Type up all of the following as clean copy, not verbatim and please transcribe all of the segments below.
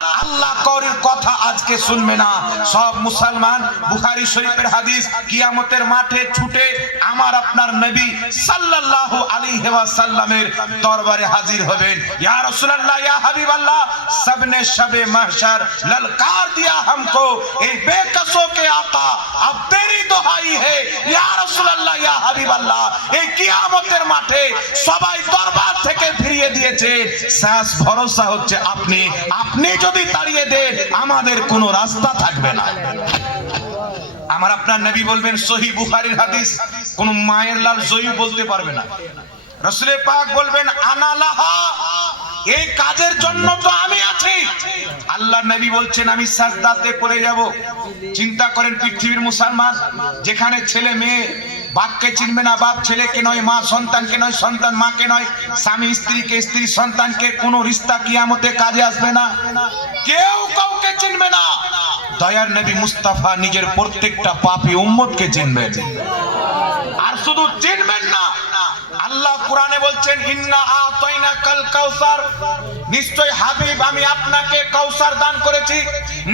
আল্লাহ কওরির কথা আজকে শুনবে না। সব মুসলমান বুখারী শরীফের হাদিস, কিয়ামতের মাঠে ছুটে আমার আপনার নবী সাল্লাল্লাহু আলাইহি ওয়াসাল্লামের দরবারে হাজির হবেন। ইয়া রাসূলুল্লাহ, ইয়া হাবিবাল্লাহ, सबने शबे महशर ललकार दिया हमको, ए बेकसों के आका अब तेरी दुहाई है ইয়া রাসূলুল্লাহ, ইয়া হাবিবাল্লাহ। এই কিয়ামতের মাঠে সবাই দরবার থেকে ফিরিয়ে দিয়েছে, শেষ ভরসা হচ্ছে আপনি। আপনি যদি তাড়িয়ে দেন আমাদের কোনো রাস্তা থাকবে না। আমার আপনার নবী বলবেন, সহিহ বুখারীর হাদিস, কোন মায়ের লাল জয়ী বলতে পারবে না। রাসূল পাক বলবেন, আনা লাহা, এই কাজের জন্য তো আমি আছি। আল্লাহ নবী বলছেন, আমি সাজদাতে পড়ে যাব। চিন্তা করেন, পৃথিবীর মুসলমান যেখানে ছেলে মেয়ে বাপকে চিনবে না, বাপ ছেলেকে নয়, মা সন্তানকে নয়, সন্তান মাকে নয়, স্বামী স্ত্রীকে, স্ত্রী সন্তানকে, কোন রিশতা কিয়ামতে কাজে আসবে না, কেউ কাউকে চিনবে না। দয়ার নবী মুস্তাফা নিজের প্রত্যেকটা পাপী উম্মতকে চিনবেন। আর শুধু চিনবেন না, আল্লাহ কোরআনে বলছেন, ইন্না আতাইনাকাল কাউসার, নিশ্চয় হাবিব আমি আপনাকে কাউসার দান করেছি।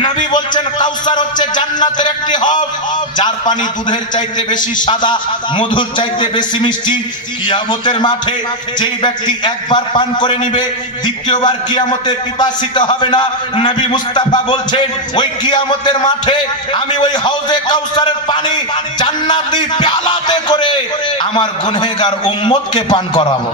নবী বলছেন, কাউসার হচ্ছে জান্নাতের একটি হ্রদ, যার পানি দুধের চাইতে বেশি সাদা, মধুর চাইতে বেশি মিষ্টি। কিয়ামতের মাঠে যেই ব্যক্তি একবার পান করে নিবে, দ্বিতীয়বার কিয়ামতে পিপাসিত হবে না। নবী মুস্তাফা বলছেন, ওই কিয়ামতের মাঠে আমি ওই হাউজে কাউসারের পানি জান্নাতি পেয়ালাতে করে আমার গুনহেগার উম্মতকে পান করাবো।